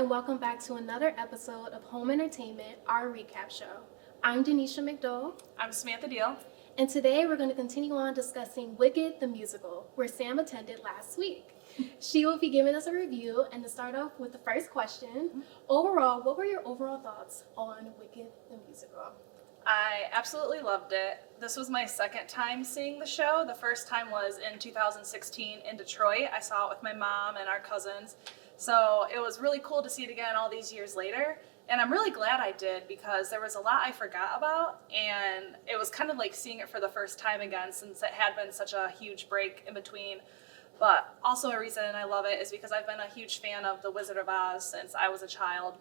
and welcome back to another episode of HOM Entertainment, our recap show. I'm Danneisha McDole. I'm Samantha Diehl. And today we're going to continue on discussing Wicked the Musical, where Sam attended last week. She will be giving us a review, and to start off with the first question, overall, what were your overall thoughts on Wicked the Musical? I absolutely loved it. This was my second time seeing the show. The first time was in 2016 in Detroit. I saw it with my mom and our cousins. So it was really cool to see it again all these years later. And I'm really glad I did because there was a lot I forgot about. And it was kind of like seeing it for the first time again since it had been such a huge break in between. But also a reason I love it is because I've been a huge fan of The Wizard of Oz since I was a child.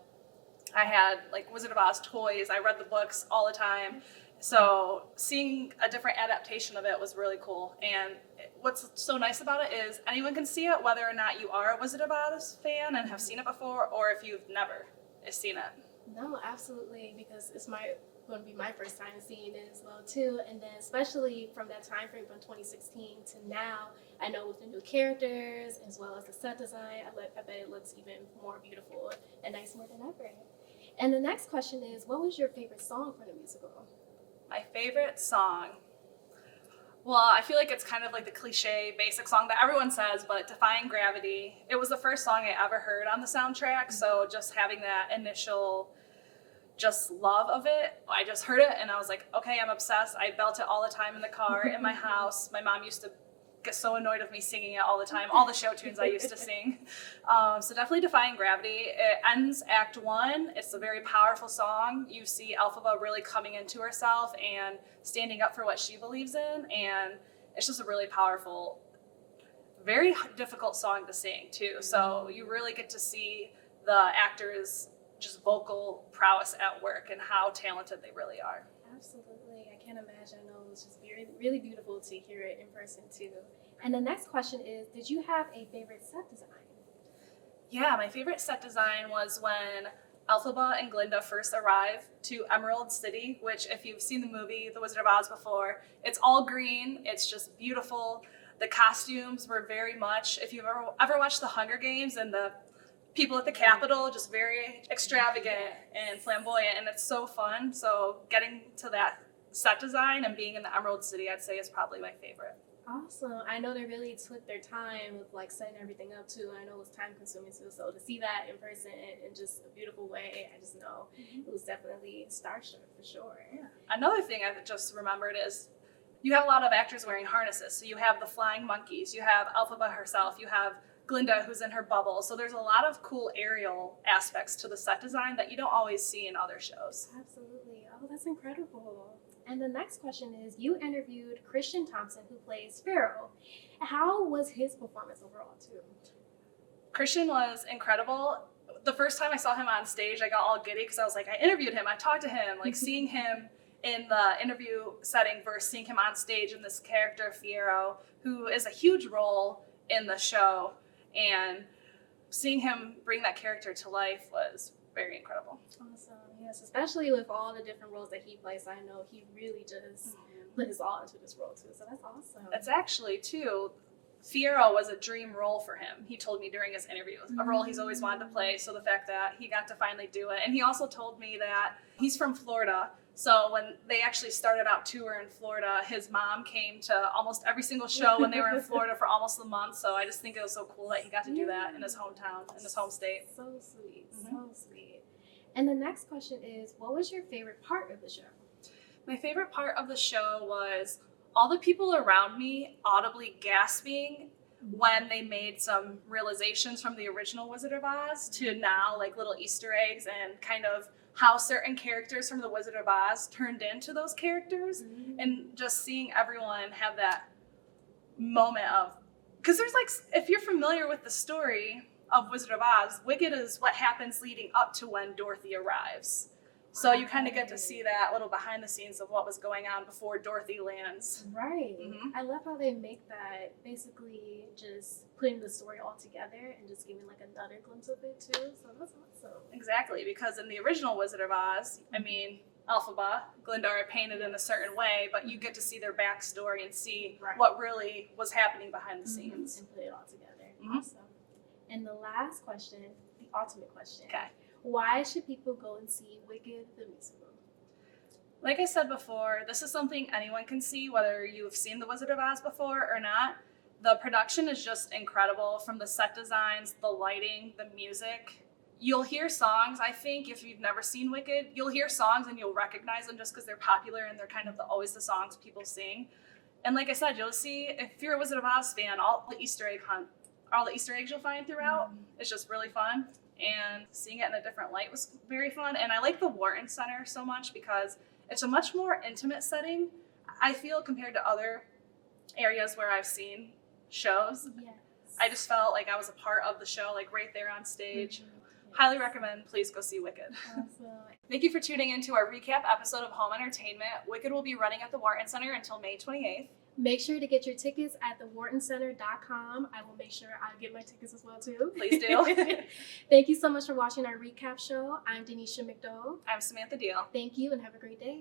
I had like Wizard of Oz toys. I read the books all the time. So seeing a different adaptation of it was really cool. And what's so nice about it is anyone can see it, whether or not you are a Wizard of Oz fan and have seen it before, or if you've never seen it. No, absolutely, because it's going to be my first time seeing it as well too. And then especially from that time frame from 2016 to now, I know with the new characters as well as the set design, I bet it looks even more beautiful and nicer than ever. And the next question is, what was your favorite song for the musical? My favorite song. Well, I feel like it's kind of like the cliche basic song that everyone says, but Defying Gravity. It was the first song I ever heard on the soundtrack, so just having that initial just love of it, I just heard it and I was like, okay, I'm obsessed. I belt it all the time in the car, in my house. My mom used to get so annoyed with me singing it all the time, all the show tunes I used to sing. So definitely Defying Gravity. It ends Act 1. It's a very powerful song. You see Elphaba really coming into herself and standing up for what she believes in, and it's just a really powerful, very difficult song to sing too. So you really get to see the actors' just vocal prowess at work and how talented they really are. Absolutely. I can't imagine. I know it was just really beautiful to hear it in person too. And the next question is, did you have a favorite set design? Yeah, my favorite set design was when Elphaba and Glinda first arrive to Emerald City, which if you've seen the movie The Wizard of Oz before, it's all green. It's just beautiful. The costumes were very much, if you've ever watched The Hunger Games and the people at the Capitol, just very extravagant and flamboyant, and it's so fun. So getting to that set design and being in the Emerald City, I'd say is probably my favorite. Awesome. I know they really took their time with like setting everything up too. I know it was time consuming too. So to see that in person in just a beautiful way, I just know it was definitely starstruck for sure. Yeah. Another thing I just remembered is you have a lot of actors wearing harnesses. So you have the flying monkeys, you have Elphaba herself, you have Glinda who's in her bubble. So there's a lot of cool aerial aspects to the set design that you don't always see in other shows. Absolutely. Oh, that's incredible. And the next question is, you interviewed Christian Thompson, who plays Pharaoh. How was his performance overall too? Christian was incredible. The first time I saw him on stage, I got all giddy because I was like, I interviewed him, I talked to him, like seeing him in the interview setting versus seeing him on stage in this character, Pharaoh, who is a huge role in the show, and seeing him bring that character to life was very incredible. Awesome. Yes, especially with all the different roles that he plays. I know he really just put his all into this role too, so that's awesome. It's actually, too, Pharaoh was a dream role for him. He told me during his interview, a role he's always wanted to play, so the fact that he got to finally do it. And he also told me that he's from Florida, so when they actually started out tour in Florida, his mom came to almost every single show when they were in Florida for almost a month, so I just think it was so cool that he got to do that in his hometown, in his home state. So sweet, so sweet. And the next question is, what was your favorite part of the show? My favorite part of the show was all the people around me audibly gasping when they made some realizations from the original Wizard of Oz to now, like little Easter eggs and kind of how certain characters from the Wizard of Oz turned into those characters, and just seeing everyone have that moment of, because there's like, if you're familiar with the story of Wizard of Oz, Wicked is what happens leading up to when Dorothy arrives. So you kind of get to see that little behind the scenes of what was going on before Dorothy lands. Right. I love how they make that basically just putting the story all together and just giving like another glimpse of it too. So that's awesome. Exactly, because in the original Wizard of Oz, I mean, Elphaba, Glinda are painted in a certain way, but you get to see their backstory and see what really was happening behind the scenes. And put it all together. Awesome. And the last question, ultimate question. Okay. Why should people go and see Wicked the musical? Like I said before, this is something anyone can see, whether you've seen The Wizard of Oz before or not. The production is just incredible, from the set designs, the lighting, the music. You'll hear songs, I think, if you've never seen Wicked, you'll hear songs and you'll recognize them just because they're popular and they're kind of always the songs people sing. And like I said, you'll see, if you're a Wizard of Oz fan, all the Easter eggs you'll find throughout. It's just really fun. And seeing it in a different light was very fun. And I like the Wharton Center so much because it's a much more intimate setting, I feel, compared to other areas where I've seen shows. Yes. I just felt like I was a part of the show, like right there on stage. Highly recommend. Please go see Wicked. Awesome. Thank you for tuning in to our recap episode of Home Entertainment. Wicked will be running at the Wharton Center until May 28th. Make sure to get your tickets at thewhartoncenter.com. I will make sure I get my tickets as well, too. Please do. Thank you so much for watching our recap show. I'm Danneisha McDole. I'm Samantha Diehl. Thank you and have a great day.